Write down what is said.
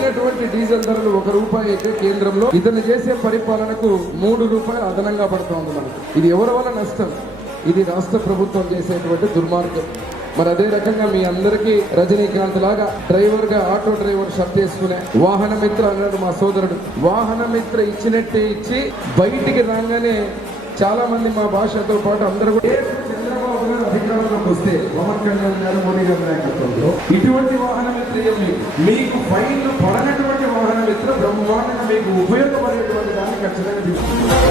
పెరిగినటువంటి డీజిల్ ధరలు ₹1 అయితే కేంద్రంలో ఇతను చేసే పరిపాలనకు ₹3 అదనంగా పడుతోంది మనకు. ఇది ఎవరి వల్ల నష్టం? ఇది రాష్ట్ర ప్రభుత్వం చేసేటువంటి దుర్మార్గం. మరి అదే రకంగా మీ అందరికీ రజనీకాంత్ లాగా డ్రైవర్ గా ఆటో డ్రైవర్ షర్ట్ వేసుకునే వాహన మిత్ర అన్నాడు మా సోదరుడు. వాహన మిత్ర ఇచ్చినట్టే ఇచ్చి బయటికి రాగానే చాలా మంది మా భాషతో పాటు అందరూ కూడా చంద్రబాబు గారు అధికారంలోకి వస్తే పవన్ కళ్యాణ్ గారు మోడీ గారి నాయకత్వంలో ఇటువంటి వాహన మిత్ర మీకు ఫైన్లు పడనటువంటి వాహన మిత్ర బ్రహ్మాండంగా మీకు ఉపయోగపడేటువంటి దాన్ని ఖచ్చితంగా తీసుకుంటారు.